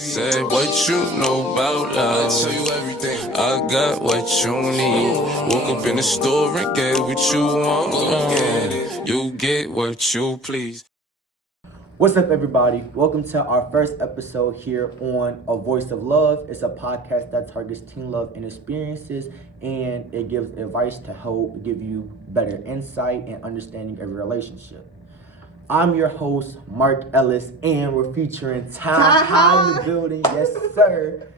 Say what you know about love. I tell you everything. I got what you need. Woke up in the store and get what you want. You get what you please. What's up, everybody? Welcome to our first episode here on A Voice of Love. It's a podcast that targets teen love and experiences, and it gives advice to help give you better insight and understanding of your relationship. I'm your host, Mark Ellis, and we're featuring Ty in the building. Yes, sir.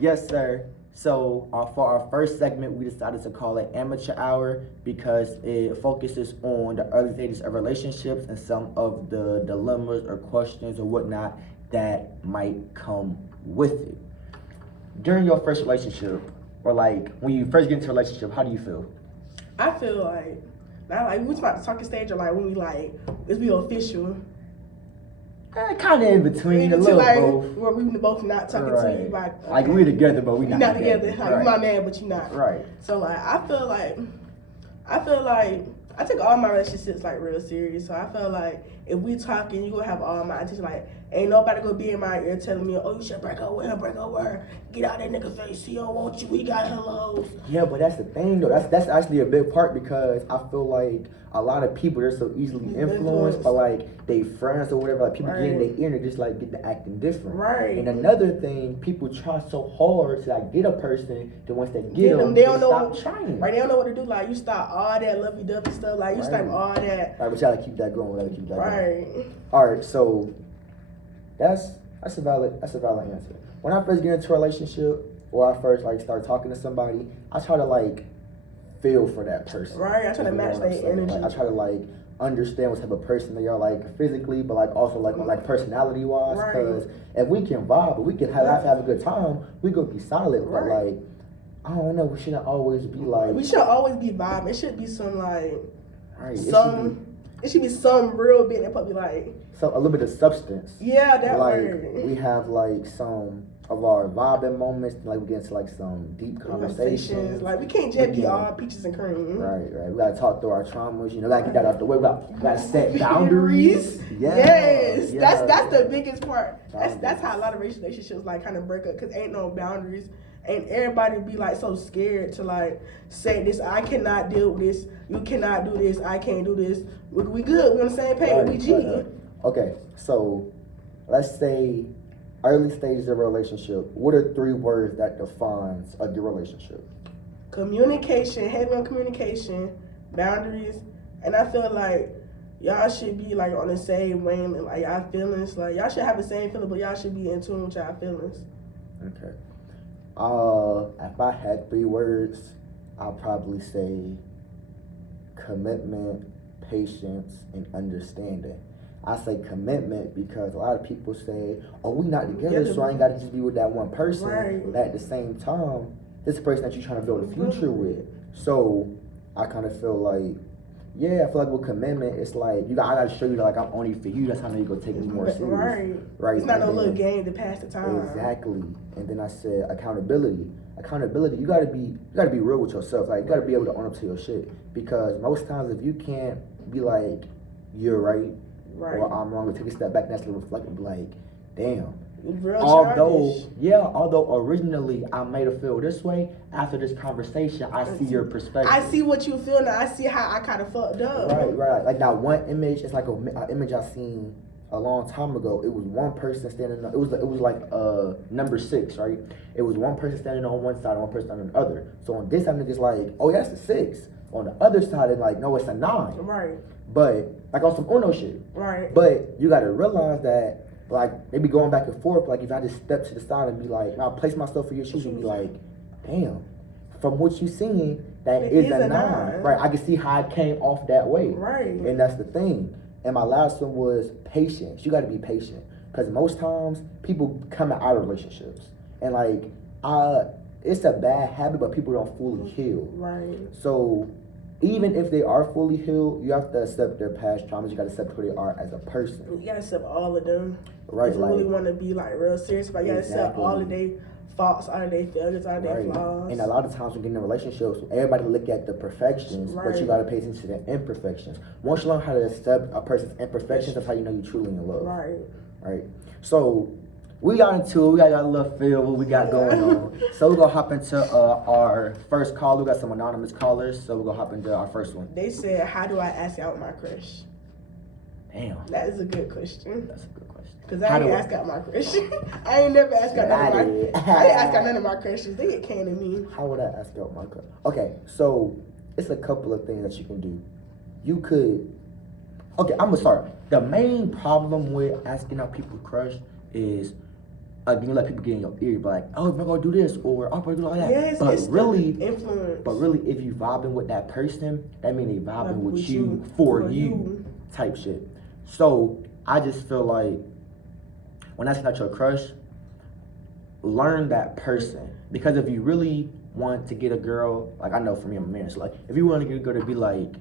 Yes, sir. So for our first segment, we decided to call it Amateur Hour because it focuses on the early stages of relationships and some of the dilemmas or questions or whatnot that might come with it. During your first relationship, or like when you first get into a relationship, how do you feel? I feel like, not like we was about to talking stage, or like when we like, let's be official. Kind of in between, a little like, both. Where we both not talking to you about. Okay. Like we're together, but we're not together. Like right. You my man, but you not. Right. So like, I feel like I take all my relationships like real serious. So I feel like if we talking, you gonna have all my attention. Like, ain't nobody gonna be in my ear telling me, oh, you should break up with her, get out that nigga face, he don't want you, he got hellos. Yeah, but that's the thing though. That's actually a big part because I feel like a lot of people, they're so easily influenced by like they friends or whatever. Like people get in their ear and they just like get to acting different. Right. And another thing, people try so hard to like get a person that once they get them, they don't know stop trying. Right, they don't know what to do. Like you stop all that lovey-dovey stuff. Like you stop all that. Right, but you gotta keep that going. Right. All right, so that's a valid answer. When I first get into a relationship or I first like start talking to somebody, I try to like feel for that person. Right, I try to match their energy. Like, I try to like understand what type of person they are, like physically, but like also like personality wise. Because if we can vibe, we can have a good time, we gonna be solid. But like, I don't know, we shouldn't always be like. We should always be vibing. It should be some like. Right. It should be some real bit that probably like. So a little bit of substance. Yeah, that like word. We have like some of our vibing moments, like we get into like some deep conversations. Like we can't just be all peaches and cream. Right. We gotta talk through our traumas. You know, gotta get that out the way. We gotta set boundaries. Yes. That's the biggest part. That's how a lot of relationships like kind of break up because ain't no boundaries. And everybody be like so scared to like say this. I cannot deal with this. You cannot do this. I can't do this. We good. We on the same page. We G. Okay, so let's say early stages of a relationship. What are 3 words that defines a good relationship? Communication, heavy on communication, boundaries, and I feel like y'all should be like on the same wavelength. Like y'all feelings, like y'all should have the same feeling, but y'all should be in tune with y'all feelings. Okay. If I had 3 words, I'll probably say commitment, patience, and understanding. I say commitment because a lot of people say, oh, we not together, so I ain't got to just be with that one person. Right. But at the same time, this is the person that you're trying to build a future with. So I kind of feel like, I feel like with commitment, it's like, I got to show you that like I'm only for you. That's how I know you're going to take me more serious. Right. It's not no little game to pass the time. Exactly. And then I said accountability. Accountability, you gotta be real with yourself. Like you gotta be able to own up to your shit. Because most times if you can't be like, you're right. Or I'm wrong, but take a step back and actually reflect and be like, damn. Although originally I made her feel this way, after this conversation, I see your perspective. I see what you feel now. I see how I kind of fucked up. Right. Like that one image, it's like an image I seen a long time ago. It was one person standing. It was like number 6, right? It was one person standing on one side, and one person on the other. So on this side, niggas like, oh, that's a 6. On the other side, it's like, no, it's a 9. Right. But like on some Uno shit. Right. But you gotta realize that like they be going back and forth. Like if I just step to the side and be like, I'll place myself in your shoes and be like, damn, from what you seen, that is a 9. Right. I can see how it came off that way. Right. And that's the thing. And my last one was patience. You gotta be patient. Because most times people come out of relationships. And like it's a bad habit, but people don't fully heal. Right. So even if they are fully healed, you have to accept their past traumas. You got to accept who they are as a person. You got to accept all of them. Right. If you really want to be like real serious, but you got to accept all of their faults, all of their failures, all of their flaws. And a lot of times we get in relationships, everybody look at the perfections, but you got to pay attention to the imperfections. Once you learn how to accept a person's imperfections, that's how you know you're truly in love. Right. Right. So we got into it. We got a little feel what we got going on. So we're gonna hop into our first call. We got some anonymous callers, so we're gonna hop into our first one. They said, "How do I ask out my crush?" Damn, that is a good question. That's a good question. Cause I ain't ask out my crush. I ain't never asked out none of my. I didn't ask out none of my crushes. They get came to me. How would I ask out my crush? Okay, so it's a couple of things that you can do. You could. Okay, I'm gonna start. The main problem with asking out people's crush is, you let people get in your ear, but like, oh, I'm gonna do this, or I'm gonna do like that. Yes, but it's really, influence. But really, if you vibing with that person, that means they vibing Like with you for you type shit. So I just feel like when asking out your crush, learn that person, because if you really want to get a girl, like I know for me, I'm a man, so like if you want to get a girl to be like,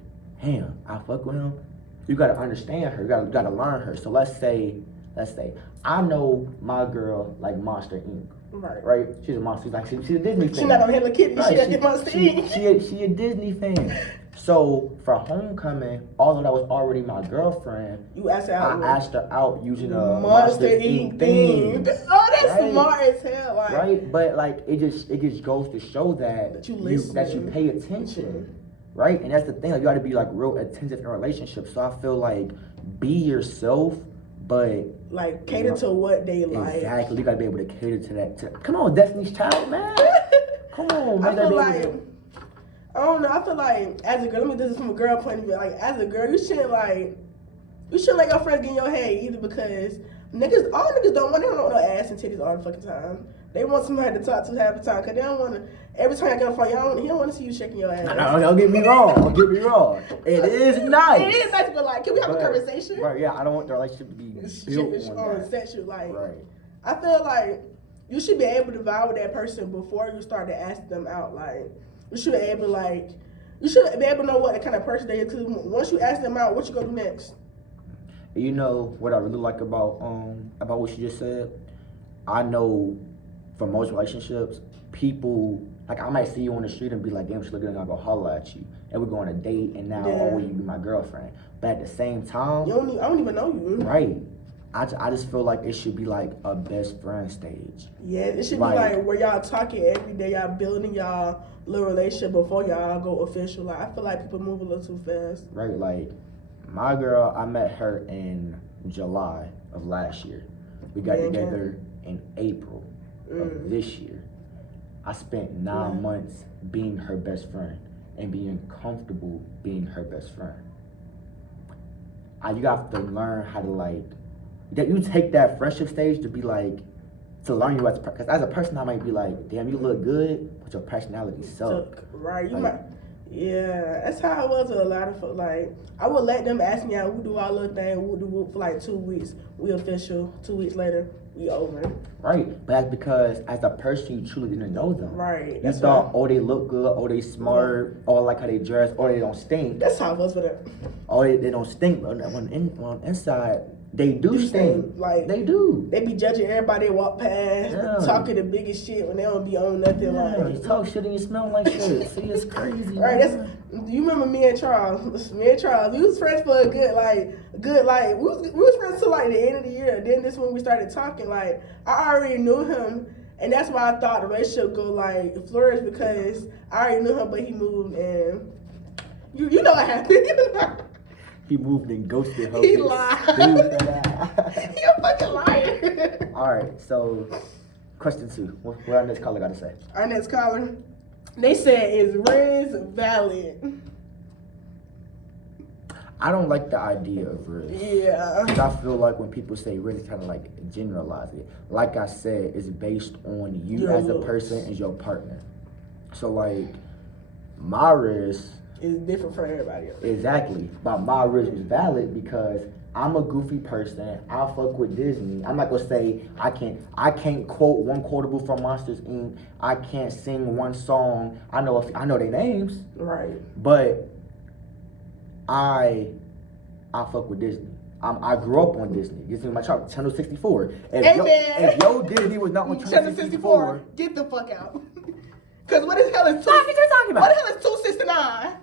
damn, I fuck with him, you gotta understand her, you gotta learn her. So let's say I know my girl like Monster Inc. Right? She's a monster. She's a Disney fan. She's not on Hello Kitty. Right. She got Monster Inc. She a Disney fan. So for homecoming, although that was already my girlfriend, I asked her out using a Monster Inc. theme. Oh, that's right? Smart as hell. Like, right? But like it just goes to show that you pay attention. Right? And that's the thing. Like, you got to be like real attentive in a relationship. So I feel like be yourself, but like cater to what they like. Exactly. You got to be able to cater to that. Come on, Destiny's Child, man. Come on, man. I feel like, I don't know. I feel like as a girl, let me do this from a girl point of view. Like as a girl, you shouldn't let your friends get in your head either, because all niggas don't want no ass and titties all the fucking time. They want somebody to talk to half the time, because they don't want to. Every time I get on phone, he don't want to see you shaking your ass. No, don't get me wrong. It is nice. It is nice, but like, can we have a conversation? Right, yeah. I don't want the relationship to be built on sexual. Like, right. I feel like you should be able to vibe with that person before you start to ask them out. Like, you should be able to know what kind of person they is. Because once you ask them out, what you gonna do next? You know what I really like about what you just said? I know for most relationships, people, like I might see you on the street and be like, damn, she's looking, I'm gonna go holler at you. And we're going on a date, and now, will you be my girlfriend? But at the same time, I don't even know you. Right. I just feel like it should be like a best friend stage. Yeah, it should be like where y'all talking every day, y'all building y'all little relationship before y'all go official. Like, I feel like people move a little too fast. Right, like my girl, I met her in July of last year. We got together in April of this year. I spent 9 months being her best friend and being comfortable being her best friend. You have to learn how to that you take that friendship stage to be like, to learn you as a person. Because as a person, I might be like, damn, you look good, but your personality suck. Right, yeah, that's how I was with a lot of folks. Like, I would let them ask me out, we do our little thing, we'll do for like 2 weeks. We official, 2 weeks later, we over. Right, but that's because as a person, you truly didn't know them. Right. You thought, oh, they look good, oh, they smart, or like how they dress, or they don't stink. That's how I was with it. Oh, they don't stink, but on inside, they do stink. Like, they do. They be judging everybody they walk past, talking the biggest shit when they don't be on nothing. You talk shit and you smell like shit. See, it's crazy. Right, you remember me and Charles? We was friends for a good, we was friends till like the end of the year. Then this when we started talking, like, I already knew him, and that's why I thought the relationship go like flourish, because I already knew him, but he moved, and you know what happened. He moved and ghosted her. He lied. He a fucking liar. All right, so question 2. What our next caller got to say? Our next caller, they said, is Riz valid? I don't like the idea of Riz. Yeah. I feel like when people say Riz, it's kind of like generalize it. Like I said, it's based on you as a person and your partner. So like, my Riz is different for everybody else. Exactly. But my Riz is valid because I'm a goofy person. I fuck with Disney. I'm not gonna say I can't quote one quotable from Monsters Inc. I can't sing one song. I know their names. Right. But I fuck with Disney. I grew up on Disney. Disney my child, Channel 64. If yo Disney was not on Channel 64, get the fuck out. Cause what the hell is what you talking about? What the hell is 269?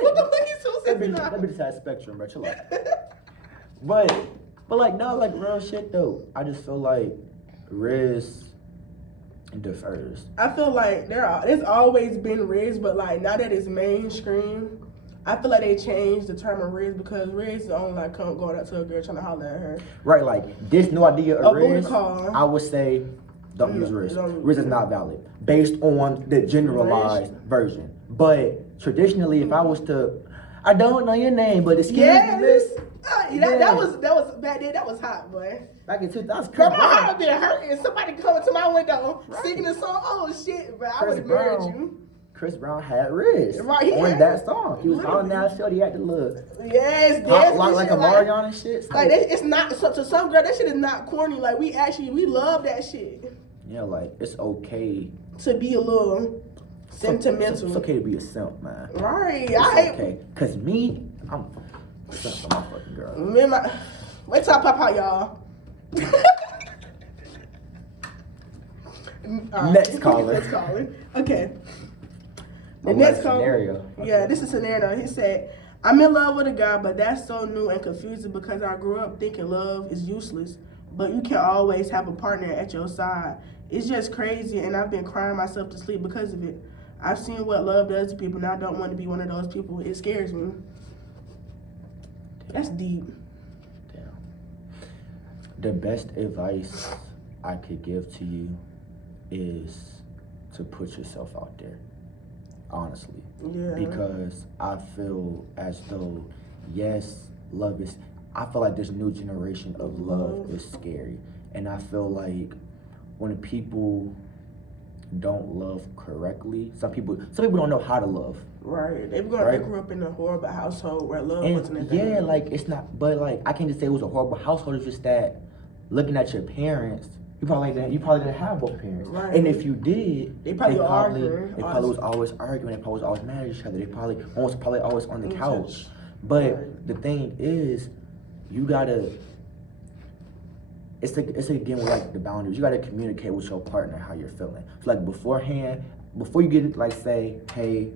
What the fuck is 269? Let me just have spectrum, bro. Chill out. But like no, like real shit though. I just feel like Riz differs. I feel like there's always been Riz, but like now that it's mainstream, I feel like they changed the term of Riz because Riz is only like going up to a girl trying to holler at her. Right, like this new idea of Riz, call. I would say don't use Riz. Riz is not valid based on the generalized version. But traditionally, if I was to, I don't know your name, but excuse me, miss. That was back then. That was hot, boy. Back in 2000, Bro, my heart been hurting. Somebody coming to my window singing a song. Oh shit, bro! I would have married you. Chris Brown had Riz on that song. He was on that show. He had the look. Yes, like a Marion and shit. Like it's not so to some girl that shit is not corny. Like we love that shit. Yeah, like it's okay to be a little sentimental. It's okay to be a simp, man. Right. It's okay. Cause me, I'm a simp for my fucking girl. Wait till I pop out, y'all. Next caller. Okay. The next scenario. Okay. Yeah, this is a scenario. He said, I'm in love with a guy, but that's so new and confusing because I grew up thinking love is useless, but you can always have a partner at your side. It's just crazy, and I've been crying myself to sleep because of it. I've seen what love does to people, and I don't want to be one of those people. It scares me. That's deep. Damn. The best advice I could give to you is to put yourself out there. Honestly. Yeah. Because I feel as though, yes, love is, I feel like this new generation of love is scary. And I feel like when people don't love correctly, some people don't know how to love. Right. They grew up in a horrible household where love wasn't a thing. Yeah, like it's not, but like I can't just say it was a horrible household. It's just that looking at your parents, you probably didn't have both parents. Right. And if you did, they probably was always arguing. They probably was always mad at each other. They probably always on the couch. But the thing is, you gotta. It's again with like the boundaries. You gotta communicate with your partner how you're feeling. So like beforehand, before you get like say, hey,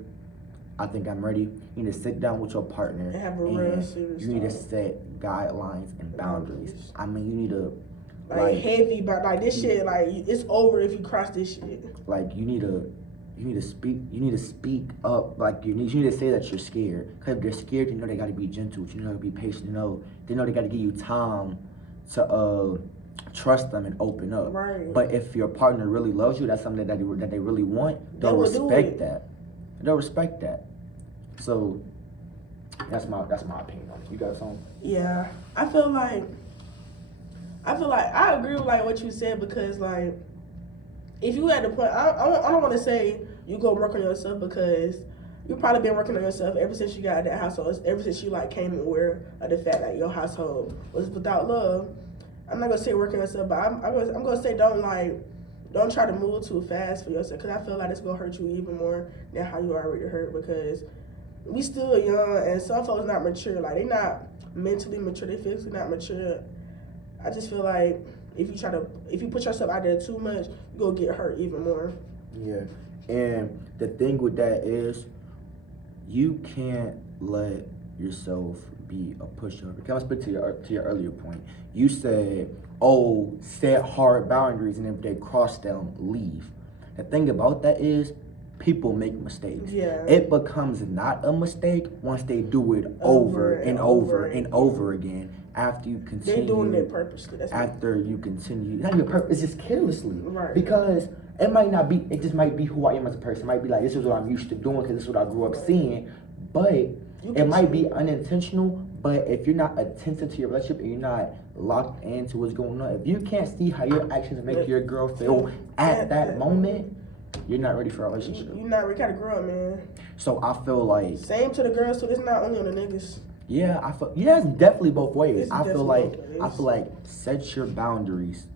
I think I'm ready. You need to sit down with your partner and have a real serious you need to set guidelines and boundaries. I mean, you need to. Like heavy, but like this shit, like it's over if you cross this shit. Like you need to speak up. Like you need to say that you're scared. Cause if they're scared, you know they gotta be gentle. You know to be patient. They know they gotta give you time to trust them and open up. Right. But if your partner really loves you, that's something that they really want. They'll respect that. They'll respect that. So that's my opinion on it. You got something? Yeah, I feel like I agree with like what you said because like if you at the point I don't want to say you go work on yourself because you've probably been working on yourself ever since you got out of that household, ever since you like came aware of the fact that your household was without love. I'm not gonna say work on yourself, but I'm gonna say don't try to move too fast for yourself because I feel like it's gonna hurt you even more than how you already hurt because we still young and some folks not mature. Like they not mentally mature, they physically not mature. I just feel like if you put yourself out there too much, you're gonna get hurt even more. Yeah. And the thing with that is you can't let yourself be a pushover. Can I speak to your earlier point? You said, set hard boundaries and if they cross them, leave. The thing about that is people make mistakes. Yeah. It becomes not a mistake once they do it over and over again. After you continue, they're doing it purposely. After you continue, not even purpose, it's just carelessly. Right. Because it might not be. It just might be who I am as a person. It might be like this is what I'm used to doing because this is what I grew up seeing. But it might be unintentional. But if you're not attentive to your relationship and you're not locked into what's going on, if you can't see how your actions make your girl feel at that moment, you're not ready for a relationship. You're not ready. Gotta grow up, man. So I feel like same to the girls too. It's not only on the niggas. Yeah, it's definitely both ways. I feel like set your boundaries.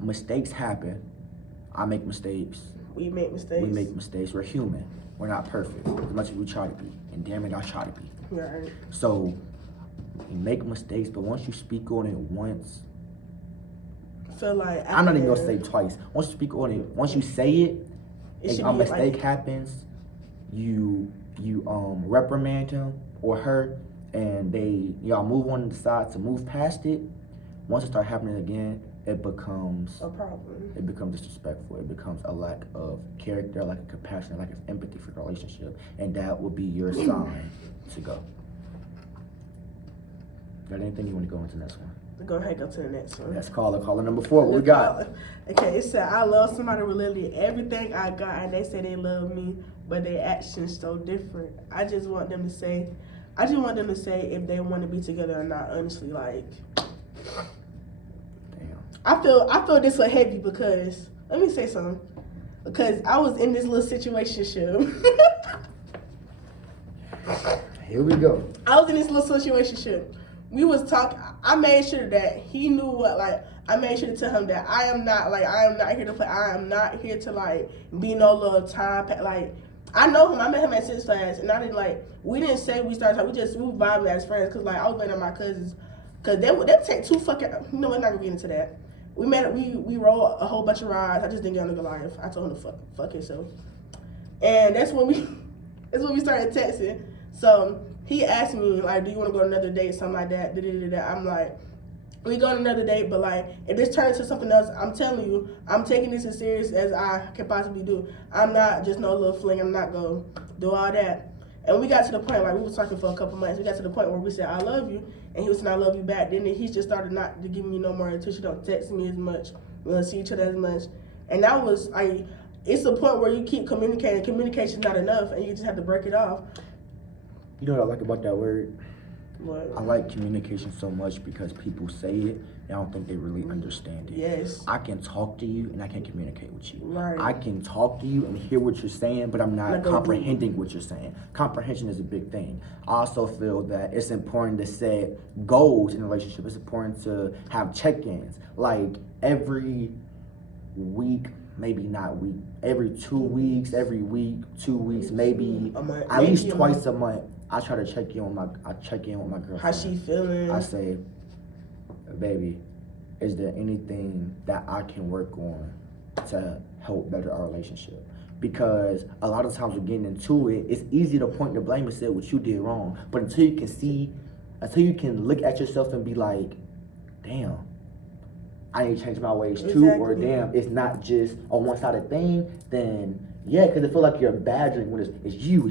Mistakes happen. I make mistakes. We make mistakes. We're human. We're not perfect as much as we try to be. And damn it, I try to be. Right. So you make mistakes, but once you speak on it once, I feel like I'm not even gonna say twice. Once you speak on it, once you say it, a mistake happens. You reprimand him or her. And y'all move on and decide to move past it. Once it start happening again, it becomes a problem. It becomes disrespectful. It becomes a lack of character, a lack of compassion, a lack of empathy for the relationship, and that will be your sign to go. Got anything you want to go into next one? We're gonna go to the next one. Let's caller number 4. What we got? Okay, it said, I love somebody with literally everything I got, and they say they love me, but their actions so different. I just want them to say if they want to be together or not. Honestly, like, Damn. I feel this so heavy because let me say something. Because I was in this little situationship. Here we go. I was in this little situationship. We was talking. I made sure that he knew what, like, I made sure to tell him that I am not here to play. I am not here to, like, be no little time. Like, I know him. I met him at Six Flags, and I didn't, like, we didn't say we started talking. We vibed as friends, because, like, I was waiting on my cousins, because they would take two fucking, you know, we're not going to get into that. We rode a whole bunch of rides. I just didn't get on the Goliath. I told him to fuck himself. And that's when we started texting. So he asked me, like, do you want to go on another date, something like that, I'm like, we go on another date, but, like, if this turns to something else, I'm telling you, I'm taking this as serious as I can possibly do. I'm not just no little fling. I'm not going to do all that. And we got to the point, like, we was talking for a couple months. We got to the point where we said, I love you. And he was saying, I love you back. Then he just started not to give me no more attention. Don't text me as much. We don't see each other as much. And that was, like, it's the point where you keep communicating. Communication's not enough, and you just have to break it off. You know what I like about that word? What? I like communication so much because people say it and I don't think they really understand it. Yes. I can talk to you and I can communicate with you. Right. I can talk to you and hear what you're saying, but I'm not comprehending what you're saying. Comprehension is a big thing. I also feel that it's important to set goals in a relationship. It's important to have check-ins. Like every week, maybe not week, every 2 weeks, every week, 2 weeks, maybe at least twice a month. I try to check in with my girlfriend. How she feeling? I say, baby, is there anything that I can work on to help better our relationship? Because a lot of times we're getting into it, it's easy to point the blame and say what you did wrong. But until you can look at yourself and be like, damn, I need to change my ways too, or damn, it's not just a one-sided thing, then yeah, because it feel like you're badgering when it's you.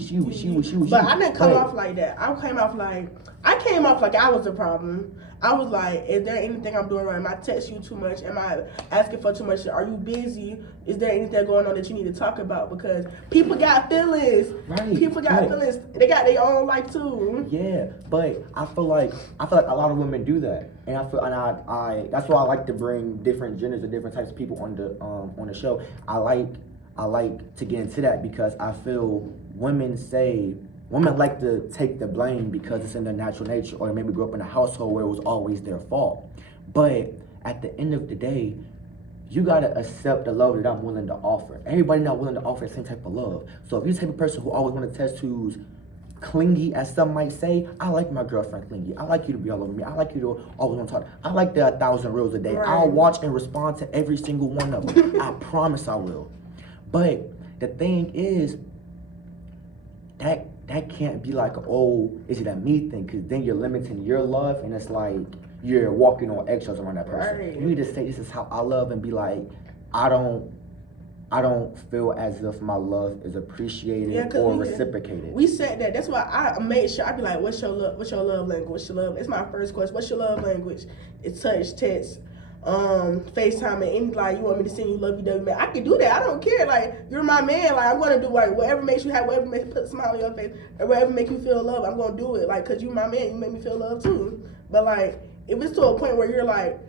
But I didn't come off like that. I came off like I was the problem. I was like, is there anything I'm doing wrong? Am I texting you too much? Am I asking for too much? Are you busy? Is there anything going on that you need to talk about? Because people got feelings. Right. People got feelings. They got their own life too. Yeah, but I feel like a lot of women do that, and I that's why I like to bring different genders and different types of people on the show. I like to get into that because I feel women like to take the blame because it's in their natural nature, or maybe grew up in a household where it was always their fault. But at the end of the day, you gotta accept the love that I'm willing to offer. Everybody not willing to offer the same type of love. So if you're the type of person who always want to test who's clingy, as some might say, I like my girlfriend clingy. I like you to be all over me. I like you to always want to talk. I like the 1,000 reels a day. Right. I'll watch and respond to every single one of them. I promise I will. But the thing is, that can't be like, oh, is it a me thing? Because then you're limiting your love, and it's like you're walking on eggshells around that person. Right. You need to say, this is how I love, and be like, I don't feel as if my love is appreciated or reciprocated. We said that. That's why I made sure I be like, what's your love language? What's your love? It's my first question. What's your love language? It's touch, text, FaceTime, and any, like, you want me to send you love you, man, I can do that. I don't care. Like, you're my man. Like, I'm gonna do like whatever makes you happy, whatever makes you put a smile on your face, or whatever make you feel love. I'm gonna do it. Like, cause you my man, you make me feel love too. But like, if it's to a point where you're like,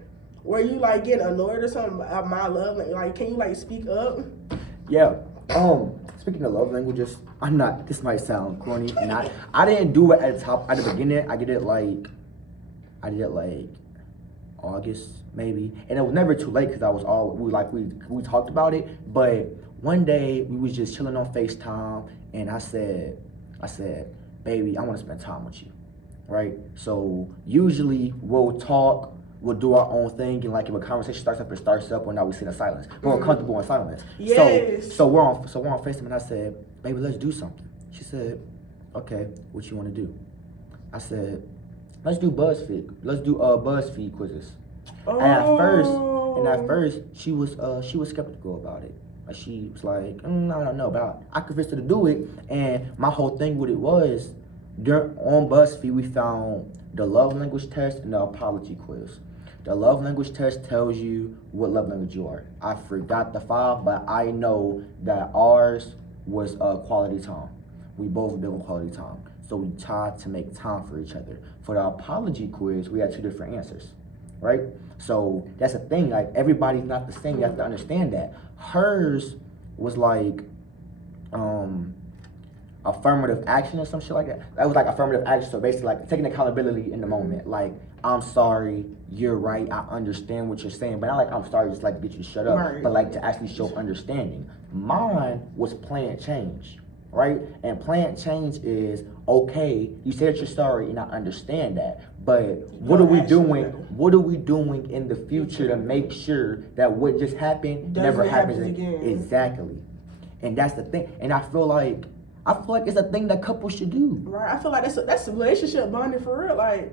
where you like getting annoyed or something about my love, like can you like speak up? Yeah. Speaking of love languages, this might sound corny, and I didn't do it at the beginning. I did it like August maybe, and it was never too late because we talked about it. But one day we was just chilling on FaceTime, and I said, baby, I want to spend time with you, right? So usually we'll talk, we'll do our own thing, and like if a conversation starts up, or now we sit in silence. But we're comfortable in silence. Yes. So we're on FaceTime, and I said, baby, let's do something. She said, okay, what you want to do? I said, let's do BuzzFeed quizzes. And at first, she was skeptical about it. Like she was like, I don't know, but I convinced her to do it. And my whole thing with it was, on BuzzFeed, we found the love language test and the apology quiz. The love language test tells you what love language you are. I forgot the 5, but I know that ours was quality time. We both built on quality time. So we tried to make time for each other. For the apology quiz, we had 2 different answers, right? So that's the thing, like everybody's not the same. You have to understand that. Hers was like affirmative action or some shit like that. That was like affirmative action, so basically like taking accountability in the moment. Like, I'm sorry, you're right, I understand what you're saying, but not like I'm sorry just like to get you to shut up, right. But like to actually show understanding. Mine was plan change, right? And plan change is, okay, you said you're sorry and I understand that, but what are we doing? What are we doing in the future to make sure that what just happened never happens again? Exactly. And that's the thing. And I feel like it's a thing that couples should do. Right. I feel like that's a relationship bonding for real. Like,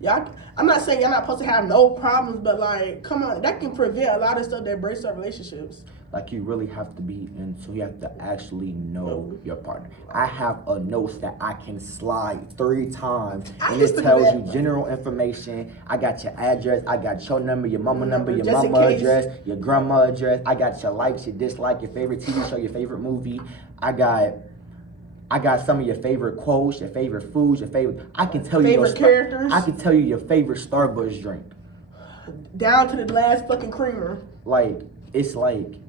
y'all, I'm not saying y'all not supposed to have no problems, but like, come on, that can prevent a lot of stuff that breaks up relationships. Like, you really have to be into, you have to actually know your partner. I have a note that I can slide 3 times, and it tells you general information. I got your address, I got your number, your mama number, your mama address, your grandma address. I got your likes, your dislikes, your favorite TV show, your favorite movie. I got some of your favorite quotes, your favorite foods, your favorite. I can tell you your characters. I can tell you your favorite Starbucks drink, down to the last fucking creamer. Like, it's that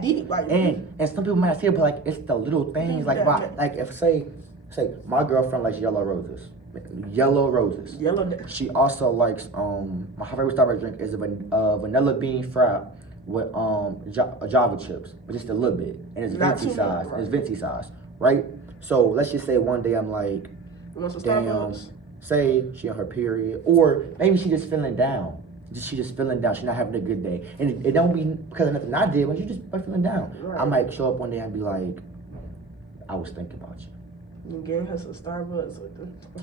deep. Like, and some people might say, but like, it's the little things. Like, like if say my girlfriend likes yellow roses. She also likes my favorite Starbucks drink is a vanilla bean frap with Java chips, but just a little bit, and it's venti size. Right. It's venti size, right? So let's just say one day I'm like, damn, say she on her period, or maybe she just feeling down. She just feeling down. She's not having a good day, and it don't be because of nothing I did, but you just feeling down. Right. I might show up one day and be like, I was thinking about you. You gave her some Starbucks with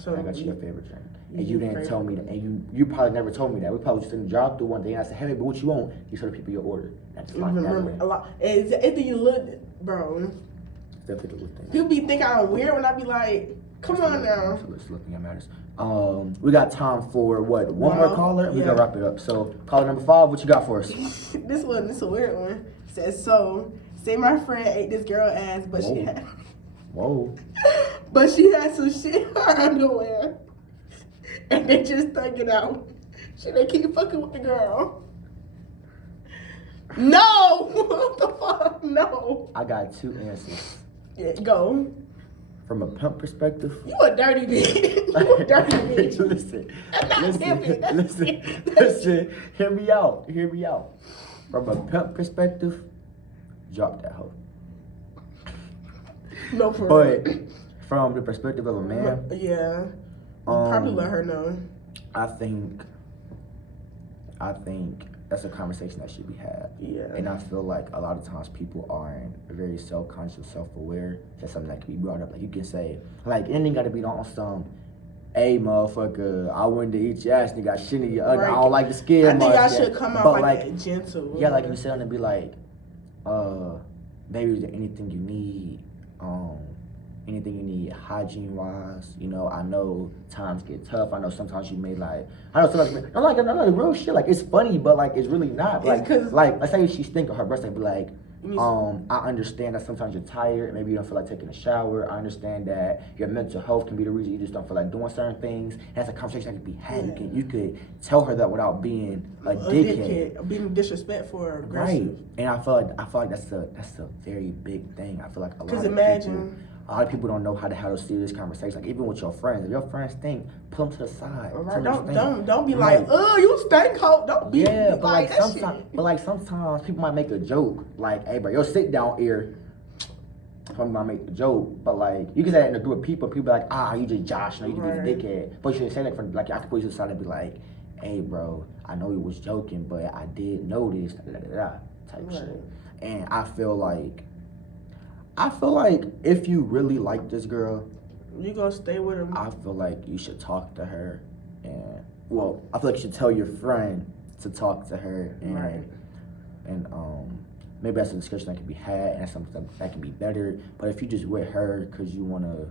I got you your favorite drink. And you didn't tell me that. And you probably never told me that. We probably just in the drive through one day and I said, hey, baby, what you want? You told the people your order. That's fine. Remember a lot. And if you look, bro. People be thinking I'm weird when I be like, come on now. So let's look at matters. We got time for what? One more caller and we gotta wrap it up. So caller number 5, what you got for us? This is a weird one. It says, so say my friend ate this girl ass, but she had but she had some shit in her underwear. And they just stuck it out. Should they keep fucking with the girl? No! What the fuck? No. I got 2 answers. Yeah, go. From a pimp perspective. You a dirty bitch. You a dirty bitch. Listen. Hear me out. From a pimp perspective, drop that hoe. No, for real. But from the perspective of a man, yeah. Probably let her know. I think that's a conversation that should be had. Yeah. And I feel like a lot of times people aren't very self-conscious, self-aware. That's something that can be brought up. Like, you can say, like, anything got to be on some, hey, motherfucker, I wanted to eat your ass and you got shit in your other. Right. I don't like the skin. I think I should come out like gentle. Yeah, like you said, and be like, baby, is there anything you need? Anything you need hygiene wise, you know, I know times get tough. I know sometimes you may like, I'm like real shit. Like, it's funny, but like, it's really not. Like, let's say she stink of her breast, I'd be like, I understand that sometimes you're tired, maybe you don't feel like taking a shower. I understand that your mental health can be the reason you just don't feel like doing certain things. That's a conversation that can be had. Yeah. You could tell her that without being a dickhead. Being disrespectful or aggressive. Right. And I feel like that's a very big thing. I feel like a lot of people don't know how to have those serious conversations. Like, even with your friends, if your friends stink, pull them to the side. Right. Don't be like, you stink, hoe. Don't be but like sometimes people might make a joke like, hey, bro, your sit down ear. Somebody might make a joke, but like, you can say that in a group of people. People be like, you just Josh, you just be a dickhead. But you should say that from, like, I could put you to the side and be like, hey, bro, I know you was joking, but I did notice type shit. And I feel like if you really like this girl, you gonna stay with her. I feel like you should talk to her and well, I feel like you should tell your friend to talk to her, and maybe that's a discussion that can be had, and that's something that can be better. But if you just with her because you wanna,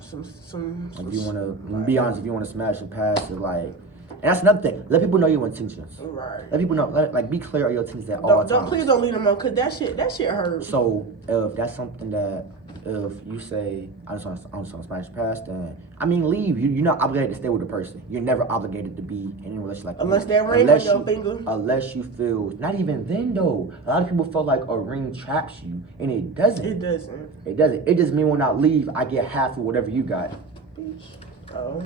if you wanna be honest, if you wanna smash it past it, like. And that's another thing. Let people know your intentions. Right. Let people know. Like, be clear on your intentions at all times. Please don't leave them on, cause that shit hurt. So if that's something that, if you say I just want to smash past, then I mean leave. You're not obligated to stay with the person. You're never obligated to be in a relationship like that. Unless that ring on your finger. Unless you feel. Not even then though. A lot of people feel like a ring traps you, and it doesn't. It doesn't. It doesn't. It just means when I leave, I get half of whatever you got. Bitch. Oh.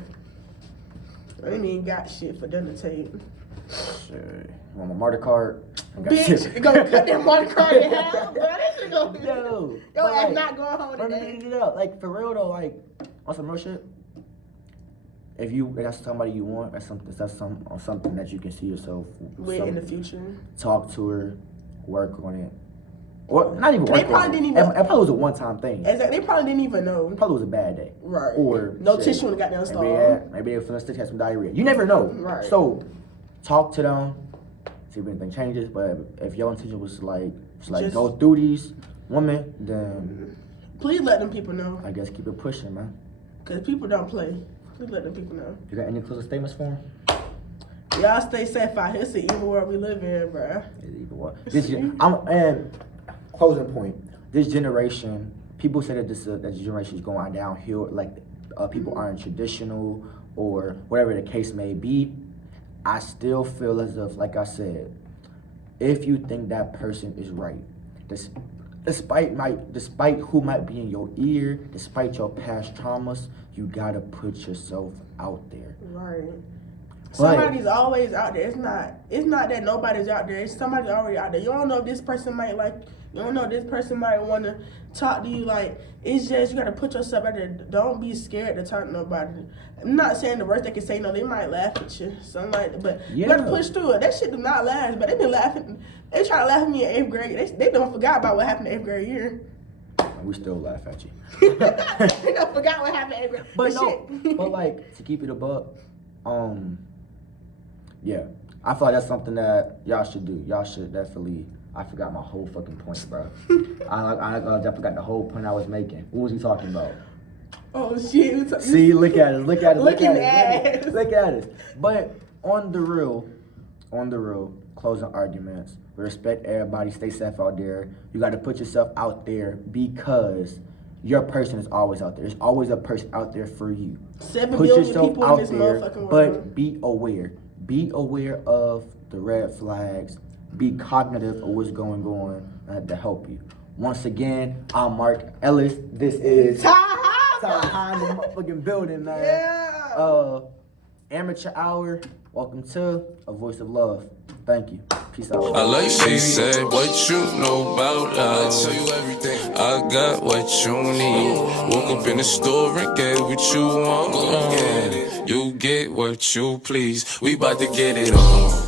I ain't even got shit for dinner tape. Shit. You want my martyr card? I got Bitch, shit. you gonna cut that martyr card in half? Bro, that shit gonna be. No. Yo, I'm not going home today. Like, for real though, like, on some real shit, if that's somebody you want, that's something that you can see yourself with in the future. Talk to her, work on it. Or not even work on it. They probably didn't even. It probably was a one-time thing. Exactly. They probably didn't even know. It probably was a bad day. Right. Or no tissue in the goddamn stall. Maybe they were feeling sick, had some diarrhea. You never know. Right. So, talk to them, see if anything changes. But if your intention was just go through these women, then please let them people know. I guess keep it pushing, man. Cause people don't play. Please let them people know. You got any closing statements for them? Y'all stay safe out here. It's the evil world we live in, bro. It's the evil world. And closing point. This generation, people say that this generation is going downhill. Like people aren't traditional or whatever the case may be. I still feel as if, like I said, if you think that person is right, despite who might be in your ear, despite your past traumas, you gotta put yourself out there. Right. Somebody's always out there. It's not that nobody's out there. It's somebody's already out there. You don't know if this person might like. You don't know if this person might want to talk to you. Like, it's just you gotta put yourself out there. Don't be scared to talk to nobody. I'm not saying the worst they can say. No, they might laugh at you, something like that. But you gotta push through it. That shit do not last. But they been laughing. They try to laugh at me in 8th grade. They don't forgot about what happened in 8th grade year. We still laugh at you. They don't forgot what happened in 8th grade. But no, but like to keep it a buck, yeah, I feel like that's something that y'all should do. Y'all should definitely. I forgot my whole fucking point, bro. I forgot the whole point I was making. What was he talking about? Oh shit! See, look at us. Look at us. But on the real, closing arguments. Respect everybody. Stay safe out there. You got to put yourself out there because your person is always out there. There's always a person out there for you. 7 put billion yourself people out in this there, motherfucking world. but be aware. Be aware of the red flags. Be cognitive of what's going on to help you. Once again, I'm Mark Ellis. This is Taha in the motherfucking building, man. Yeah. Amateur hour. Welcome to A Voice of Love. Thank you. Peace out. I like she said, what you know about love. I tell you everything. I got what you need. Woke up in the store and get what you want. You get what you please. We bout to get it on.